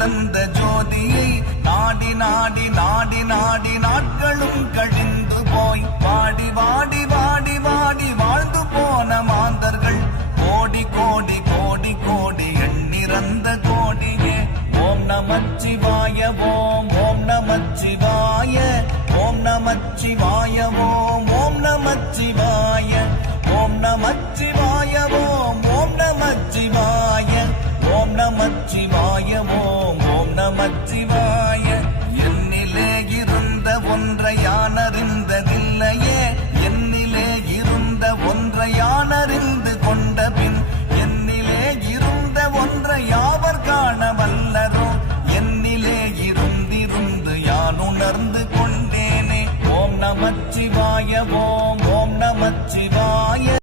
உலர்ந்த ஜோதியை நாடி நாடி நாடி நாடி நாட்களும் கழிந்து போய் வாடி வாடி வாடி வாடி வாழ்ந்து போன மாந்தர்கள் கோடி கோடி கோடி கோடி எண்ணிறந்த கோடியே. ஓம் நமச்சிவாய ஓம் ஓம் நமச்சிவாய ஓம் நமச்சிவாய ஓம் ஓம் நமச்சிவாய ஓம் நமச்சிவாய ஓம் ஓம் நமச்சிவாய ஓம் நமச்சிவாய ஓம் ஓம் நமச்சிவாய. என்னிலே இருந்த ஒன்றை யானறிந்ததில்லையே, என்னிலே இருந்த ஒன்றை யானறிந்து கொண்ட பின் என்னிலே இருந்த ஒன்றை யாவர் காண வல்லரோ, என்னிலே இருந்திருந்து யான் உணர்ந்து கொண்டேனே. ஓம் நமச்சிவாய ஓம் ஓம் நமச்சிவாய.